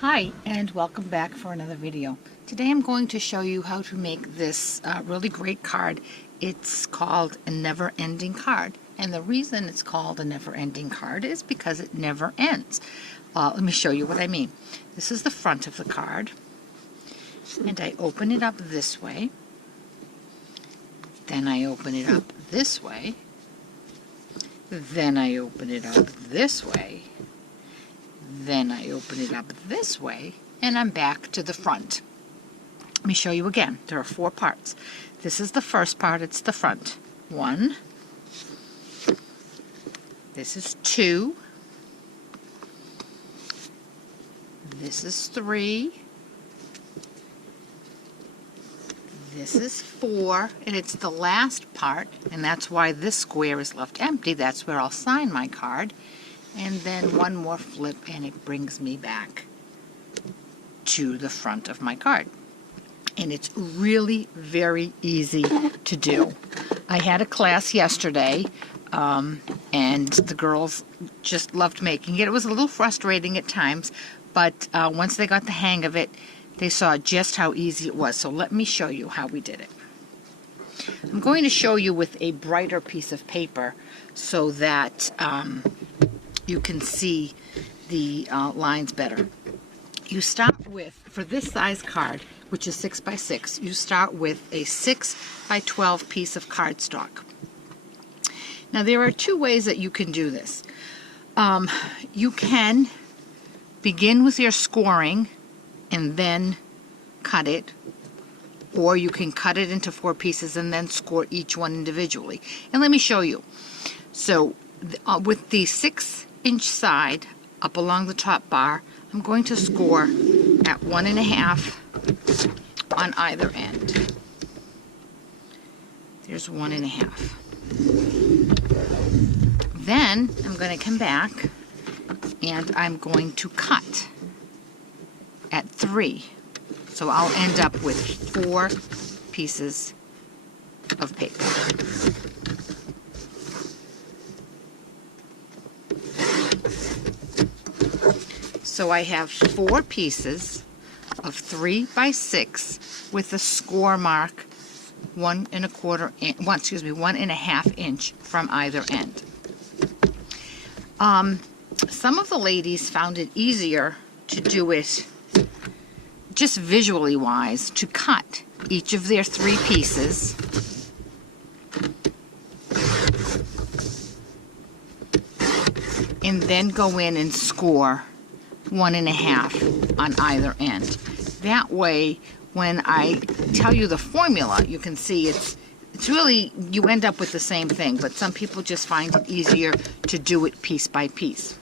Hi, and welcome back for another video. Today I'm going to show you how to make this really great card. It's called a never-ending card, and the reason it's called a never-ending card is because it never ends. Let me show you what I mean. This is the front of the card, and I open it up this way, then I open it up this way, then I open it up this way, then I open it up this way, and I'm back to the front. Let me show you again. There are 4 parts. This is the first part. It's the front. 1. This is 2. This is 3. This is 4, and it's the last part, and that's why this square is left empty. That's where I'll sign my card. And then one more flip, and it brings me back to the front of my card. And it's really very easy to do. I had a class yesterday, and the girls just loved making it. It was a little frustrating at times, but once they got the hang of it, they saw just how easy it was. So let me show you how we did it. I'm going to show you with a brighter piece of paper so that you can see the lines better. You start with, for this size card, which is 6 by 6, you start with a 6 by 12 piece of cardstock. Now there are 2 ways that you can do this. You can begin with your scoring and then cut it, or you can cut it into 4 pieces and then score each one individually. And let me show you. So with the 6-inch side up along the top bar, I'm going to score at 1.5 on either end. There's 1.5. Then I'm going to come back and I'm going to cut at 3. So I'll end up with 4 pieces of paper. So I have 4 pieces of 3 by 6 with a score mark 1.5 inch from either end. Some of the ladies found it easier to do it just visually wise, to cut each of their 3 pieces and then go in and score 1.5 on either end. That way, when I tell you the formula, you can see it's really, you end up with the same thing, but some people just find it easier to do it piece by piece.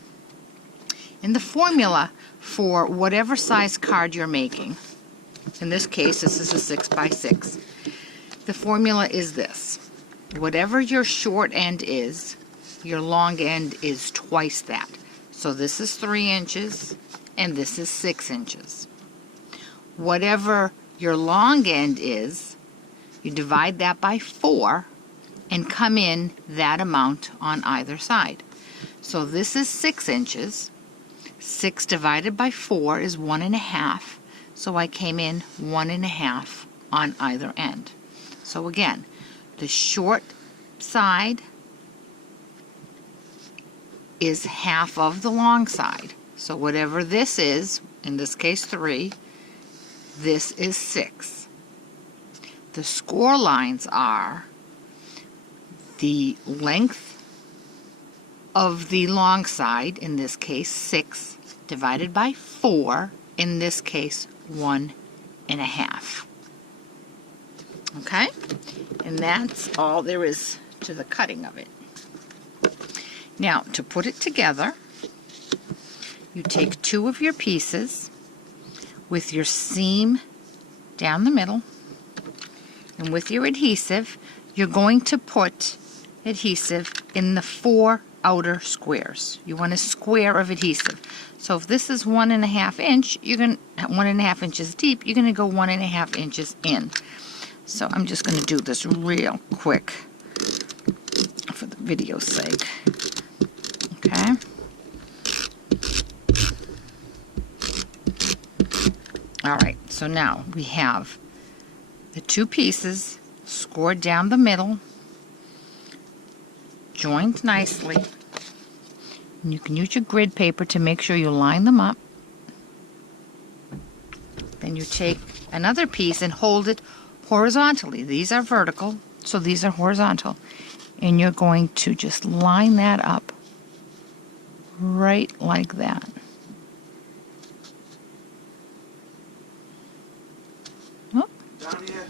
In the formula for whatever size card you're making, in this case this is a 6 by 6, the formula is this: whatever your short end is, your long end is twice that. So this is 3 inches and this is 6 inches. Whatever your long end is, you divide that by 4 and come in that amount on either side. So this is 6 inches. 6 divided by 4 is 1.5. So I came in 1.5 on either end. So again, the short side is half of the long side. So whatever this is, in this case 3, this is 6. The score lines are the length of the long side, in this case 6, divided by 4, in this case 1.5. Okay? And that's all there is to the cutting of it. Now, to put it together, you take 2 of your pieces with your seam down the middle, and with your adhesive, you're going to put adhesive in the 4 outer squares. You want a square of adhesive. So if this is 1.5 inch, you're going to 1.5 inches deep, you're going to go 1.5 inches in. So I'm just going to do this real quick for the video's sake. Okay. All right, so now we have the two pieces scored down the middle, joined nicely. And you can use your grid paper to make sure you line them up. Then you take another piece and hold it horizontally. These are vertical, so these are horizontal. And you're going to just line that up right like that. Oh. Down here?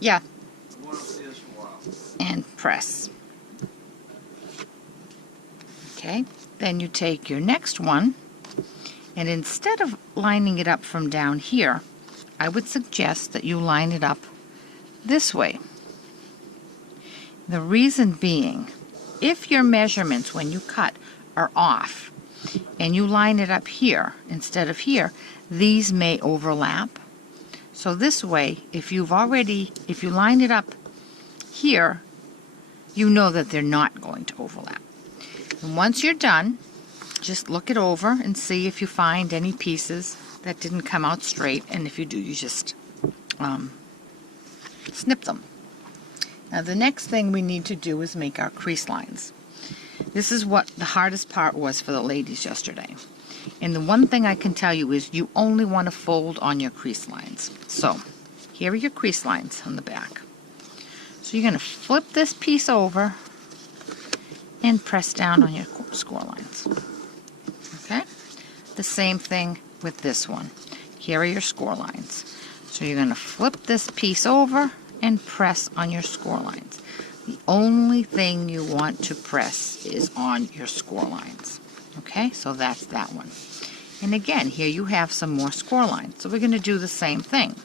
Yeah. I'm going upstairs for a while. And press. Okay, then you take your next one, and instead of lining it up from down here, I would suggest that you line it up this way. The reason being, if your measurements when you cut are off, and you line it up here instead of here, these may overlap. So this way, if you line it up here, you know that they're not going to overlap. And once you're done, just look it over and see if you find any pieces that didn't come out straight, and if you do, you just snip them. Now the next thing we need to do is make our crease lines. This is what the hardest part was for the ladies yesterday. And the one thing I can tell you is you only want to fold on your crease lines. So here are your crease lines on the back. So you're going to flip this piece over and press down on your score lines. Okay? The same thing with this one. Here are your score lines. So you're going to flip this piece over and press on your score lines. The only thing you want to press is on your score lines. Okay, so that's that one. And again, here you have some more score lines. So we're going to do the same thing.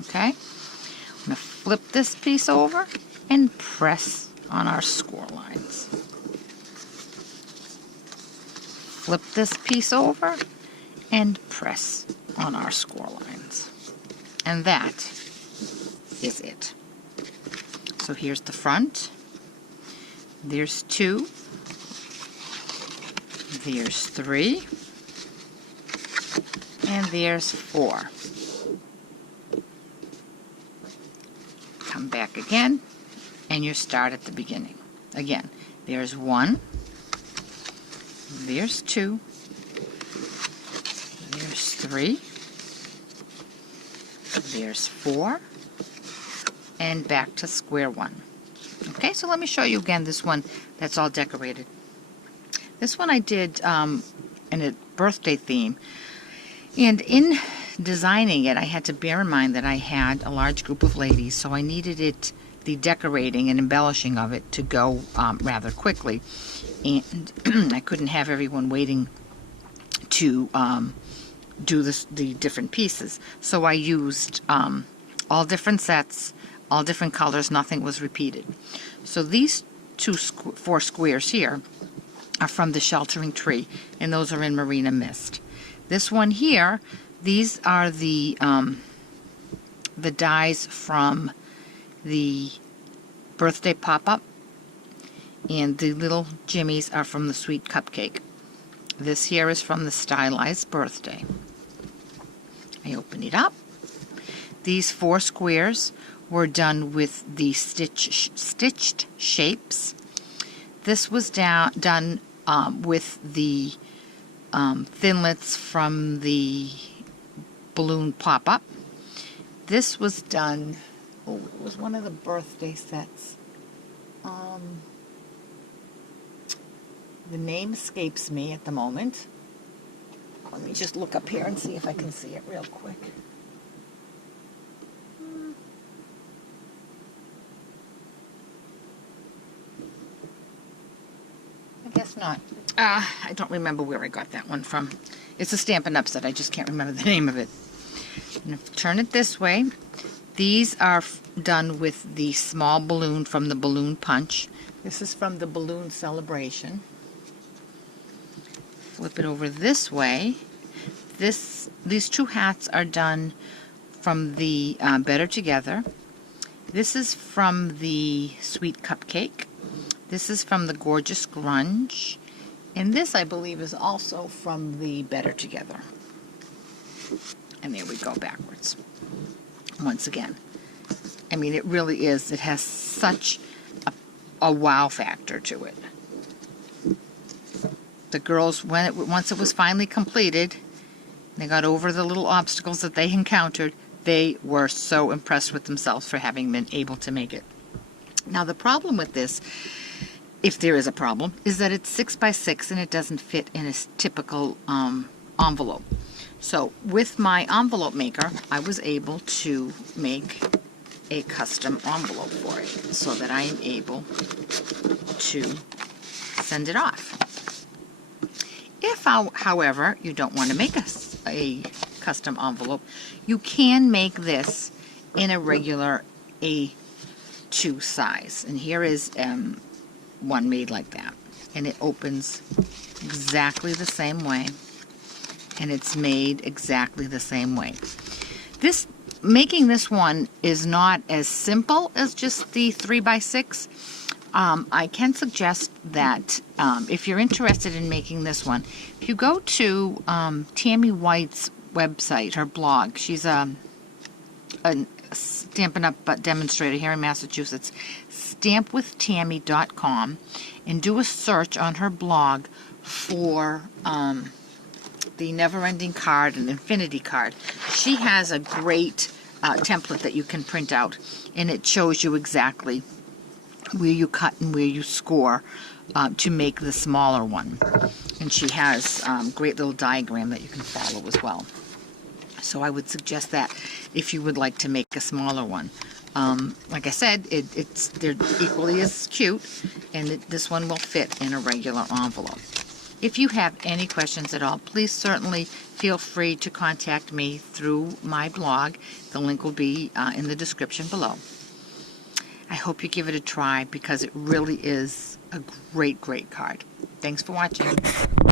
Okay, I'm going to flip this piece over and press on our score lines. Flip this piece over and press on our score lines. And that is it. So here's the front. There's 2. There's 3. And there's 4. Come back again, and you start at the beginning. Again, there's 1. There's 2. There's 3. There's 4. And back to square 1. Okay, so let me show you again this one that's all decorated. This one I did in a birthday theme. And in designing it, I had to bear in mind that I had a large group of ladies, so I needed the decorating and embellishing of it to go rather quickly. And I couldn't have everyone waiting to do the different pieces. So I used all different sets, all different colors, nothing was repeated. So these 4 squares here are from the sheltering tree, and those are in Marina Mist. This one here, these are the dies from the birthday pop-up, and the little jimmies are from the sweet cupcake. This here is from the stylized birthday. I open it up. These 4 squares were done with the stitched shapes. This was done with the thinlits from the balloon pop-up. This was done, it was one of the birthday sets. The name escapes me at the moment. Let me just look up here and see if I can see it real quick. I guess not. I don't remember where I got that one from. It's a Stampin' Up set. I just can't remember the name of it. And if turn it this way, these are done with the small balloon from the balloon punch. This is from the balloon celebration. Flip it over this way. These 2 hats are done from the Better Together. This is from the Sweet Cupcake. This is from the Gorgeous Grunge. And this, I believe, is also from the Better Together. And there we go backwards. Once again. I mean, it really is. It has such a wow factor to it. The girls, once it was finally completed, they got over the little obstacles that they encountered, they were so impressed with themselves for having been able to make it. Now, the problem with this, if there is a problem, is that it's 6 by 6 and it doesn't fit in a typical envelope. So with my envelope maker, I was able to make a custom envelope for it so that I am able to send it off. If, however, you don't want to make a custom envelope, you can make this in a regular A2 size. And here is one made like that. And it opens exactly the same way. And it's made exactly the same way. Making this one is not as simple as just the 3 by 6. I can suggest that if you're interested in making this one, if you go to Tammy White's website, her blog, she's a Stampin' Up! Demonstrator here in Massachusetts, stampwithtammy.com, and do a search on her blog for the Never-Ending Card and Infinity Card. She has a great template that you can print out, and it shows you exactly where you cut and where you score to make the smaller one. And she has a great little diagram that you can follow as well. So I would suggest that if you would like to make a smaller one. Like I said, they're equally as cute, and this one will fit in a regular envelope. If you have any questions at all, please certainly feel free to contact me through my blog. The link will be in the description below. I hope you give it a try because it really is a great, great card. Thanks for watching.